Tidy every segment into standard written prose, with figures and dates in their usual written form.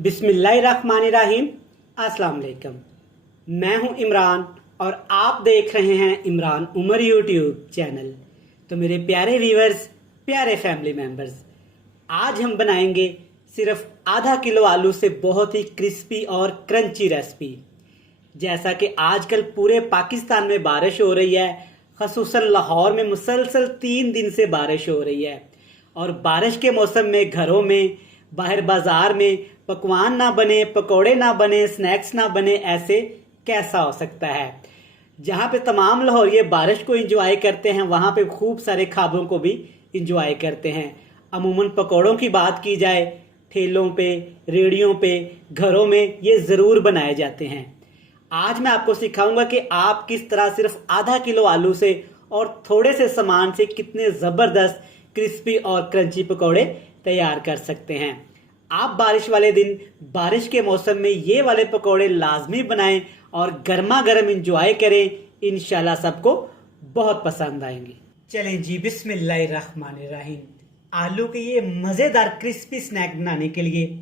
बिस्मिल्लाहिर्रहमानिर्रहीम। अस्सलाम वालेकुम। मैं हूं इमरान और आप देख रहे हैं इमरान उमर यूट्यूब चैनल। तो मेरे प्यारे व्यूअर्स, प्यारे फैमिली मेंबर्स, आज हम बनाएंगे सिर्फ आधा किलो आलू से बहुत ही क्रिस्पी और क्रंची रेसिपी। जैसा कि आजकल पूरे पाकिस्तान में बारिश हो रही है, खसूसन लाहौर में मुसलसल 3 दिन से बारिश हो रही है और बारिश के मौसम में घरों में, बाहर बाजार में पकवान ना बने, पकोड़े ना बने, स्नैक्स ना बने, ऐसे कैसा हो सकता है। जहाँ पे तमाम लाहौरिये बारिश को एंजॉय करते हैं, वहाँ पे खूब सारे खाबों को भी एंजॉय करते हैं। अमूमन पकोड़ों की बात की जाए, ठेलों पे, रेडियों पे, घरों में ये ज़रूर बनाए जाते हैं। आज मैं आपको सिखाऊंगा कि आप किस तरह सिर्फ आधा किलो आलू से और थोड़े से सामान से कितने ज़बरदस्त क्रिस्पी और क्रंची पकोड़े तैयार कर सकते हैं। आप बारिश वाले दिन, बारिश के मौसम में ये वाले पकोड़े लाजमी बनाएं और गर्मा गर्म इंजॉय करें। इंशाल्लाह सबको बहुत पसंद आएंगे। चलें जी, बिस्मिल्लाहिर्रहमानिर्रहीम। आलू के ये मज़ेदार क्रिस्पी स्नैक बनाने के लिए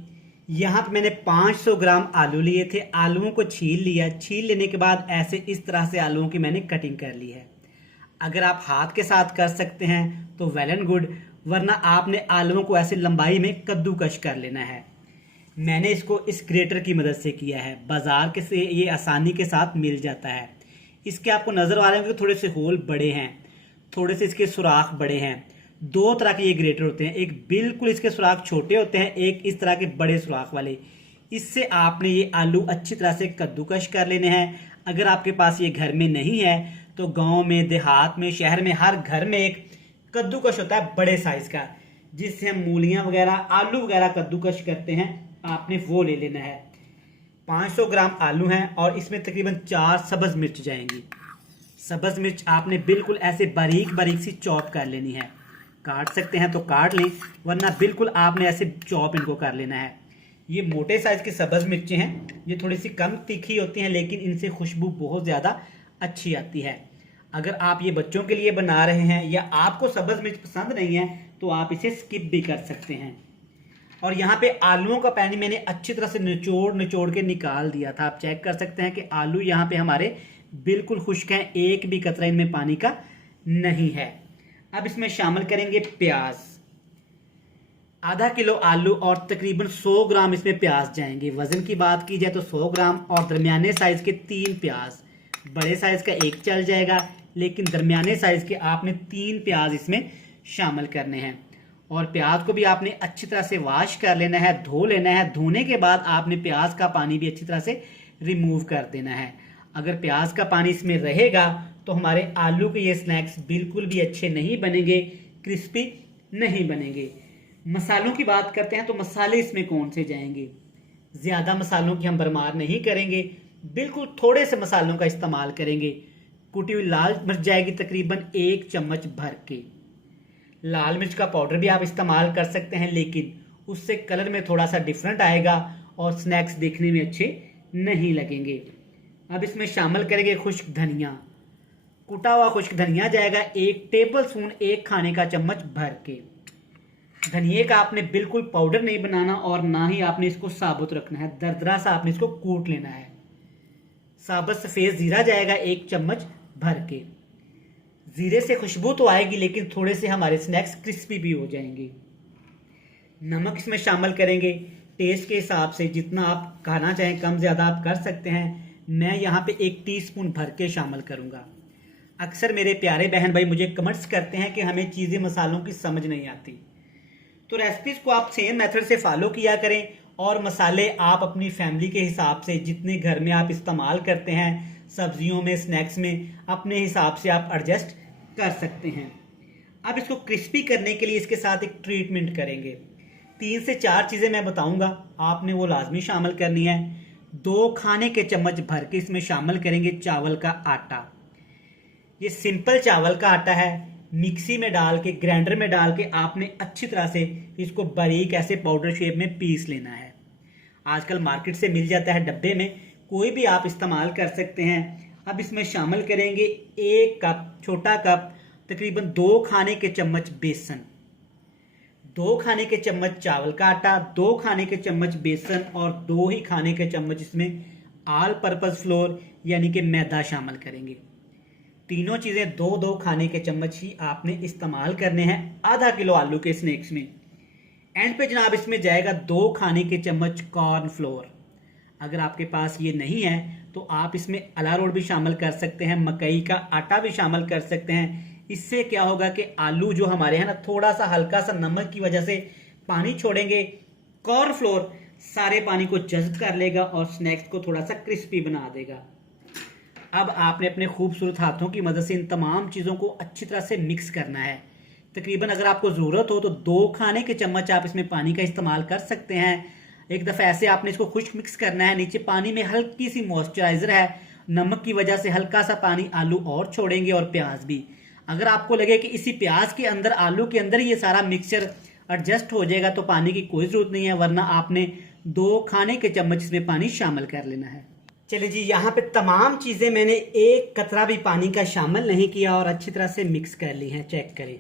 यहाँ पे मैंने 500 ग्राम आलू लिए थे। आलूओं को छील लिया। छील लेने के बाद ऐसे इस तरह से आलूओं की मैंने कटिंग कर ली है। अगर आप हाथ के साथ कर सकते हैं तो वेल एंड गुड, वरना आपने आलूओं को ऐसे लंबाई में कद्दूकश कर लेना है। मैंने इसको इस ग्रेटर की मदद से किया है। बाजार के से ये आसानी के साथ मिल जाता है। इसके आपको नज़र आ रहे होंगे थोड़े से होल बड़े हैं, थोड़े से इसके सुराख बड़े हैं। 2 तरह के ये ग्रेटर होते हैं, एक बिल्कुल इसके सुराख छोटे होते हैं, एक इस तरह के बड़े सुराख वाले। इससे आपने ये आलू अच्छी तरह से कद्दूकश कर लेने हैं। अगर आपके पास ये घर में नहीं है तो गांव में, देहात में, शहर में हर घर में एक कद्दूकश होता है बड़े साइज का, जिससे हम मूलियां वगैरह, आलू वगैरह कद्दूकश करते हैं। आपने वो ले लेना है। 500 ग्राम आलू हैं और इसमें तकरीबन 4 सब्ज मिर्च जाएंगी। सब्ज मिर्च आपने बिल्कुल ऐसे बारीक बारीक सी चॉप कर लेनी है। काट सकते हैं तो काट लें, वरना बिल्कुल आपने ऐसे चॉप इनको कर लेना है। ये मोटे साइज की सब्ज मिर्चें हैं। ये थोड़ी सी कम तीखी होती हैं, लेकिन इनसे खुशबू बहुत ज़्यादा अच्छी आती है। अगर आप ये बच्चों के लिए बना रहे हैं या आपको सब्ज मिर्च पसंद नहीं है तो आप इसे स्किप भी कर सकते हैं। और यहाँ पे आलूओं का पानी मैंने अच्छी तरह से निचोड़ के निकाल दिया था। आप चेक कर सकते हैं कि आलू यहाँ पे हमारे बिल्कुल खुश्क हैं, एक भी कतरा इनमें पानी का नहीं है। अब इसमें शामिल करेंगे प्याज। आधा किलो आलू और तकरीबन 100 ग्राम इसमें प्याज जाएंगे। वजन की बात की जाए तो 100 ग्राम और दरमियाने साइज के 3 प्याज। बड़े साइज का 1 चल जाएगा, लेकिन दरमियाने साइज के आपने 3 प्याज इसमें शामिल करने हैं। और प्याज को भी आपने अच्छी तरह से वॉश कर लेना है, धो लेना है। धोने के बाद आपने प्याज का पानी भी अच्छी तरह से रिमूव कर देना है। अगर प्याज का पानी इसमें रहेगा तो हमारे आलू के ये स्नैक्स बिल्कुल भी अच्छे नहीं बनेंगे, क्रिस्पी नहीं बनेंगे। मसालों की बात करते हैं तो मसाले इसमें कौन से जाएंगे। ज़्यादा मसालों की हम भरमार नहीं करेंगे, बिल्कुल थोड़े से मसालों का इस्तेमाल करेंगे। कुटी हुई लाल मिर्च जाएगी तकरीबन 1 चम्मच भर के। लाल मिर्च का पाउडर भी आप इस्तेमाल कर सकते हैं, लेकिन उससे कलर में थोड़ा सा डिफरेंट आएगा और स्नैक्स देखने में अच्छे नहीं लगेंगे। अब इसमें शामिल करेंगे खुश्क धनिया। कुटा हुआ खुश्क धनिया जाएगा 1 टेबल स्पून, 1 खाने का चम्मच भर के। धनिए का आपने बिल्कुल पाउडर नहीं बनाना और ना ही आपने इसको साबुत रखना है, दरदरा सा आपने इसको कूट लेना है। साबुत सफ़ेद ज़ीरा जाएगा 1 चम्मच भर के। ज़ीरे से खुशबू तो आएगी, लेकिन थोड़े से हमारे स्नैक्स क्रिस्पी भी हो जाएंगे। नमक इसमें शामिल करेंगे टेस्ट के हिसाब से, जितना आप खाना चाहें कम ज़्यादा आप कर सकते हैं। मैं यहाँ पे 1 टीस्पून भर के शामिल करूँगा। अक्सर मेरे प्यारे बहन भाई मुझे कमेंट्स करते हैं कि हमें चीज़ें मसालों की समझ नहीं आती, तो रेसिपीज़ को आप सेम मेथड से फॉलो किया करें और मसाले आप अपनी फैमिली के हिसाब से, जितने घर में आप इस्तेमाल करते हैं, सब्जियों में, स्नैक्स में, अपने हिसाब से आप एडजस्ट कर सकते हैं। अब इसको क्रिस्पी करने के लिए इसके साथ एक ट्रीटमेंट करेंगे। 3 से 4 चीज़ें मैं बताऊंगा, आपने वो लाजमी शामिल करनी है। 2 खाने के चम्मच भर के इसमें शामिल करेंगे चावल का आटा। ये सिंपल चावल का आटा है। मिक्सी में डाल के, ग्राइंडर में डाल के आपने अच्छी तरह से इसको बारीक ऐसे पाउडर शेप में पीस लेना है। आजकल मार्केट से मिल जाता है डब्बे में, कोई भी आप इस्तेमाल कर सकते हैं। अब इसमें शामिल करेंगे 1 कप, छोटा कप, तकरीबन 2 खाने के चम्मच बेसन। 2 खाने के चम्मच चावल का आटा, 2 खाने के चम्मच बेसन और 2 ही खाने के चम्मच इसमें ऑल पर्पस फ्लोर यानी कि मैदा शामिल करेंगे। तीनों चीज़ें 2-2 खाने के चम्मच ही आपने इस्तेमाल करने हैं आधा किलो आलू के स्नैक्स में। एंड पे जनाब इसमें जाएगा 2 खाने के चम्मच कॉर्न फ्लोर। अगर आपके पास ये नहीं है तो आप इसमें अरारोट भी शामिल कर सकते हैं, मकई का आटा भी शामिल कर सकते हैं। इससे क्या होगा कि आलू जो हमारे हैं ना थोड़ा सा हल्का सा नमक की वजह से पानी छोड़ेंगे, कॉर्न फ्लोर सारे पानी को जज़्ब कर लेगा और स्नैक्स को थोड़ा सा क्रिस्पी बना देगा। अब आपने अपने खूबसूरत हाथों की मदद से इन तमाम चीज़ों को अच्छी तरह से मिक्स करना है। तकरीबन अगर आपको ज़रूरत हो तो 2 खाने के चम्मच आप इसमें पानी का इस्तेमाल कर सकते हैं। एक दफ़ा ऐसे आपने इसको खुश्क मिक्स करना है। नीचे पानी में हल्की सी मॉइस्चराइज़र है, नमक की वजह से हल्का सा पानी आलू और छोड़ेंगे और प्याज भी। अगर आपको लगे कि इसी प्याज के अंदर आलू के अंदर ये सारा मिक्सचर एडजस्ट हो जाएगा तो पानी की कोई ज़रूरत नहीं है, वरना आपने 2 खाने के चम्मच इसमें पानी शामिल कर लेना है। चलिए जी, यहाँ पे तमाम चीज़ें मैंने एक कतरा भी पानी का शामिल नहीं किया और अच्छी तरह से मिक्स कर ली हैं। चेक करें,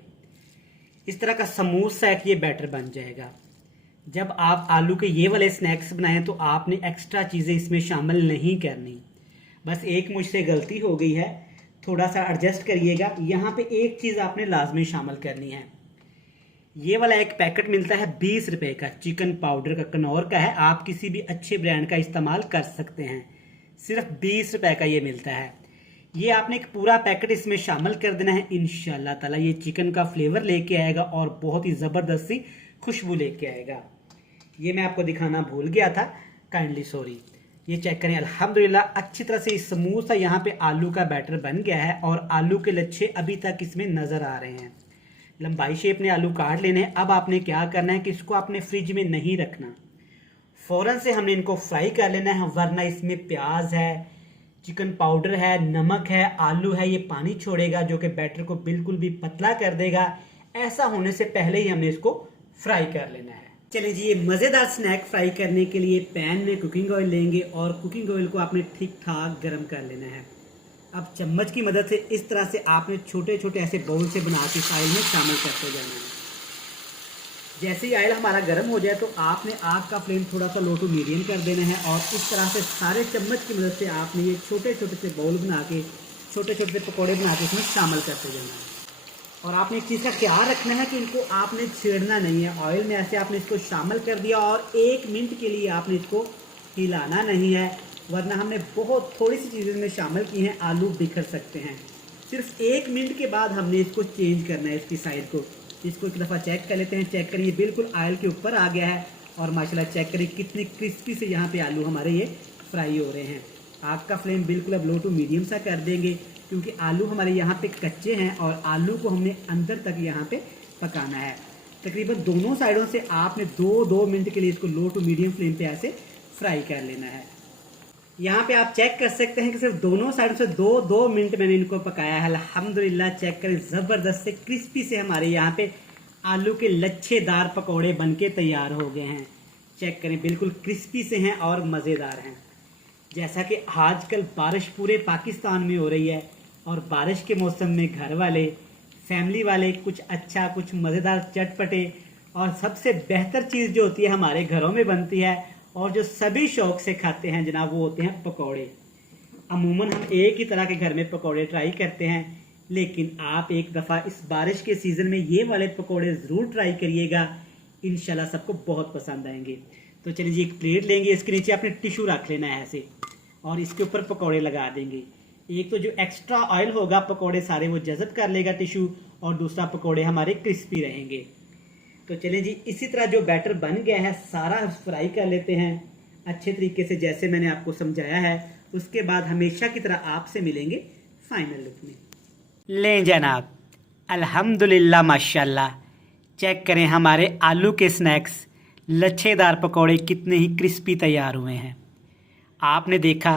इस तरह का स्मूथ सा ये बैटर बन जाएगा। जब आप आलू के ये वाले स्नैक्स बनाएं तो आपने एक्स्ट्रा चीज़ें इसमें शामिल नहीं करनी। बस एक मुझसे गलती हो गई है, थोड़ा सा एडजस्ट करिएगा। यहाँ पे एक चीज़ आपने लाजमी शामिल करनी है। ये वाला एक पैकेट मिलता है 20 रुपए का, चिकन पाउडर का, कनौर का है। आप किसी भी अच्छे ब्रांड का इस्तेमाल कर सकते हैं। सिर्फ 20 रुपए का ये मिलता है। ये आपने एक पूरा पैकेट इसमें शामिल कर देना है। इंशाल्लाह ताला ये चिकन का फ्लेवर लेके आएगा और बहुत ही ज़बरदस्त सी खुशबू लेके आएगा। ये मैं आपको दिखाना भूल गया था, काइंडली सॉरी। ये चेक करें, अल्हम्दुलिल्लाह अच्छी तरह से स्मूथ सा यहाँ पे आलू का बैटर बन गया है और आलू के लच्छे अभी तक इसमें नज़र आ रहे हैं। लंबाई शेप में आलू काट लेने हैं। अब आपने क्या करना है कि इसको आपने फ्रिज में नहीं रखना, फ़ौरन से हमने इनको फ्राई कर लेना है, वरना इसमें प्याज है, चिकन पाउडर है, नमक है, आलू है, ये पानी छोड़ेगा जो कि बैटर को बिल्कुल भी पतला कर देगा। ऐसा होने से पहले ही हमने इसको फ्राई कर लेना है। चलिए जी, ये मज़ेदार स्नैक फ्राई करने के लिए पैन में कुकिंग ऑयल लेंगे और कुकिंग ऑयल को आपने ठीक ठाक गर्म कर लेना है। अब चम्मच की मदद से इस तरह से आपने छोटे छोटे ऐसे बाउल से बना के ऑयल में शामिल करते जाना है। जैसे ही ऑयल हमारा गर्म हो जाए तो आपने आग का फ्लेम थोड़ा सा लो टू मीडियम कर देना है और इस तरह से सारे चम्मच की मदद से आपने ये छोटे छोटे से बाउल बना के छोटे छोटे से पकौड़े बना के इसमें शामिल करते जाना है। और आपने एक चीज़ का ख्याल रखना है कि इनको आपने छेड़ना नहीं है। ऑयल में ऐसे आपने इसको शामिल कर दिया और 1 मिनट के लिए आपने इसको हिलाना नहीं है, वरना हमने बहुत थोड़ी सी चीज़ें इसमें शामिल की हैं, आलू बिखर सकते हैं। सिर्फ 1 मिनट के बाद हमने इसको चेंज करना है इसकी साइड को। इसको एक दफ़ा चेक कर लेते हैं। चेक करिए, बिल्कुल ऑयल के ऊपर आ गया है और माशाल्लाह चेक करिए कितनी क्रिस्पी से यहाँ पे आलू हमारे ये फ्राई हो रहे हैं। आग का फ्लेम बिल्कुल अब लो टू मीडियम सा कर देंगे क्योंकि आलू हमारे यहाँ पे कच्चे हैं और आलू को हमने अंदर तक यहाँ पे पकाना है। तकरीबन दोनों साइडों से आपने 2-2 मिनट के लिए इसको लो टू मीडियम फ्लेम पे ऐसे फ्राई कर लेना है। यहाँ पे आप चेक कर सकते हैं कि सिर्फ दोनों साइडों से 2-2 मिनट मैंने इनको पकाया है। अल्हम्दुलिल्लाह चेक करें, ज़बरदस्त से क्रिस्पी से हमारे यहाँ पे आलू के लच्छेदार पकौड़े बनके तैयार हो गए हैं। चेक करें, बिल्कुल क्रिस्पी से हैं और मज़ेदार हैं। जैसा कि आजकल बारिश पूरे पाकिस्तान में हो रही है और बारिश के मौसम में घर वाले, फैमिली वाले कुछ अच्छा, कुछ मज़ेदार, चटपटे और सबसे बेहतर चीज़ जो होती है हमारे घरों में बनती है और जो सभी शौक से खाते हैं जनाब, वो होते हैं पकौड़े। अमूमन हम एक ही तरह के घर में पकौड़े ट्राई करते हैं, लेकिन आप एक दफ़ा इस बारिश के सीज़न में ये वाले पकौड़े ज़रूर ट्राई करिएगा। इंशाल्लाह सबको बहुत पसंद आएंगे। तो चलिए जी, एक प्लेट लेंगे, इसके नीचे आपने टिश्यू रख लेना है ऐसे और इसके ऊपर पकौड़े लगा देंगे। एक तो जो एक्स्ट्रा ऑयल होगा पकौड़े सारे वो जज़ब कर लेगा टिश्यू, और दूसरा पकौड़े हमारे क्रिस्पी रहेंगे। तो चलिए जी, इसी तरह जो बैटर बन गया है सारा फ्राई कर लेते हैं अच्छे तरीके से, जैसे मैंने आपको समझाया है। उसके बाद हमेशा की तरह आपसे मिलेंगे फाइनल लुक में। लें जनाब, अल्हम्दुलिल्लाह माशाल्लाह, चेक करें हमारे आलू के स्नैक्स लच्छेदार पकौड़े कितने ही क्रिस्पी तैयार हुए हैं। आपने देखा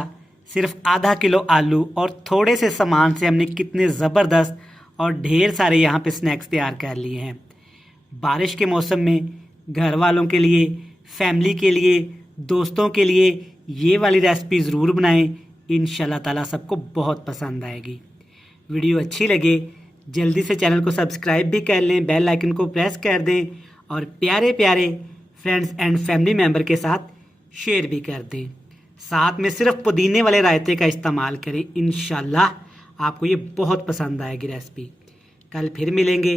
सिर्फ आधा किलो आलू और थोड़े से सामान से हमने कितने ज़बरदस्त और ढेर सारे यहाँ पे स्नैक्स तैयार कर लिए हैं। बारिश के मौसम में घर वालों के लिए, फैमिली के लिए, दोस्तों के लिए ये वाली रेसिपी ज़रूर बनाएं। इंशाल्लाह ताला सबको बहुत पसंद आएगी। वीडियो अच्छी लगे जल्दी से चैनल को सब्सक्राइब भी कर लें, बेल आइकन को प्रेस कर दें और प्यारे प्यारे फ्रेंड्स एंड फैमिली मेम्बर के साथ शेयर भी कर दें। साथ में सिर्फ पुदीने वाले रायते का इस्तेमाल करें, इंशाल्लाह आपको ये बहुत पसंद आएगी रेसिपी। कल फिर मिलेंगे।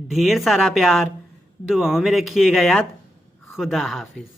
ढेर सारा प्यार दुआओं में रखिएगा याद। खुदा हाफिज़।